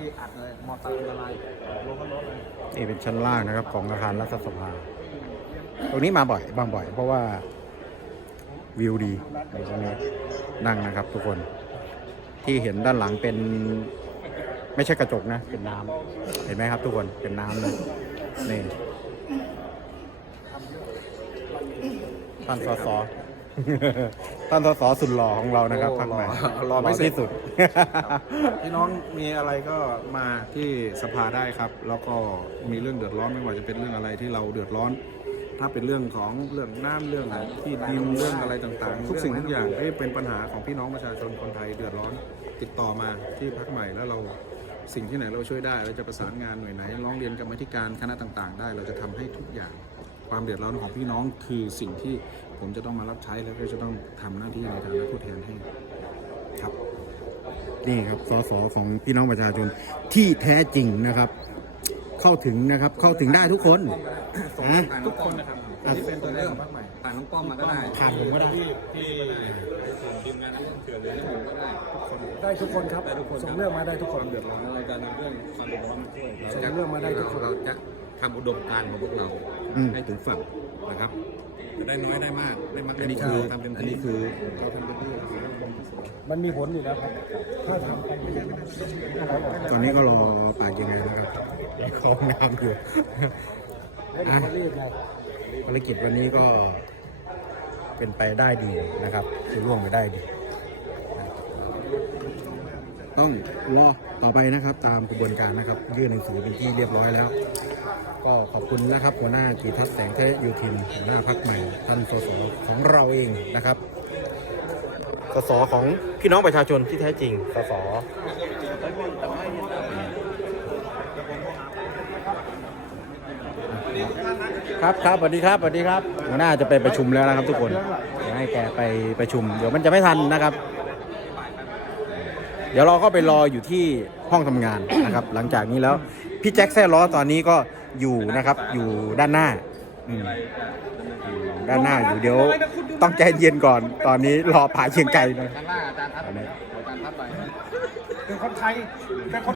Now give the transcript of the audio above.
ปีอัดเลยมอเตอร์ละลายลงก็รถเลยนี่เป็นชั้นล่างนะครับ ของอาคารรัฐสภา ตรงนี้มาบ่อยบางบ่อย เพราะว่าวิวดีอยู่ตรงนี้นั่งนะครับ ทุกคน ที่เห็นด้านหลังเป็น ไม่ใช่กระจกนะ เป็นน้ำเห็นไหมครับ ทุกคนเป็นน้ำเลยนี่ท่านสส ท่านสสสุดหล่อของเรานะครับพักใหม่รอไม่เสร็จที่สุดพี่น้องมีอะไรก็มาที่สภาได้ครับ แล้วก็มีเรื่องเดือดร้อนไม่ว่าจะเป็นเรื่องอะไรที่เราเดือดร้อน ถ้าเป็นเรื่องของเรื่องน้ำเรื่องที่ดินเรื่องอะไรต่างๆ ทุกสิ่งทุกอย่างที่เป็นปัญหาของพี่น้องประชาชนคนไทยเดือดร้อนติดต่อมาที่พักใหม่แล้วเรา สิ่งที่ไหนเราช่วยได้ เราจะประสานงานหน่วยไหนร้องเรียนกรรมาธิการคณะต่างๆ ได้ เราจะทำให้ทุกอย่างความเดือดร้อนของพี่น้องคือสิ่งที่ผมจะต้องมารับใช้แล้วก็จะต้องทำหน้าที่ในฐานะผู้แทนให้ครับ นี่ครับสสของพี่น้องประชาชนที่แท้จริงนะครับ เข้าถึงนะครับเข้าถึงได้ทุกคนนะ ทุกคนนะครับอันนี้เป็นตัวแรกของพรรคใหม่ผ่านน้องป้อมมาก็ได้ผ่านผมก็ได้ ทีมงานน้ำเถื่อนหรือน้ำหมูก็ได้ได้ทุกคนครับส่งเรื่องมาได้ทุกคน เดือดร้อนอะไรการนำเรื่องความเดือดร้อนมาช่วยส่งเรื่องมาได้ทุกคน เราจะทำอุดมการณ์ของพวกเราอืม ให้ถึงฝั่ง นะครับจะได้น้อยได้มากได้มากอันนี้ได้คือทำเต็มอันที่นี้คือเราทำเป็นที่มันมีผลอยู่แล้วครับถ้าทำไปไม่ได้ตอนนี้ก็รอปากยังไงนะครับเข้าห้องน้ำอยู่แล้วมันก็รีบไงภารกิจวันนี้ก็เป็นไปได้ดีนะครับจะล่วงไปได้ดี ต้องรอต่อไปนะครับ ตามกระบวนการนะครับ ยื่นหนังสือเป็นที่เรียบร้อยแล้ว ก็ขอบคุณนะครับหัวหน้ากีทัศแสงเทยูทินหัวหน้าพักใหม่ ท่านสสของเราเองนะครับสสของพี่น้องประชาชนที่แท้จริงสสครับครับสวัสดีครับสวัสดีครับหัวหน้าจะไปประชุมแล้วนะครับทุกคนเดี๋ยวให้แกไปประชุม เดี๋ยวมันจะไม่ทันนะครับ เดี๋ยวเราก็ไปรออยู่ที่ห้องทำงานนะครับ หลังจากนี้แล้วพี่แจ็คแซ่ล้อตอนนี้ก็อยู่นะครับ อยู่ด้านหน้าอืมอยู่ด้านหน้าอยู่เดี๋ยวต้องใจเย็นก่อน ตอนนี้รอผ่าเชียงไก่หนะด้านล่างอาจารย์ทัดอาจารย์ทัดไปเป็นคนไทยเป็นคน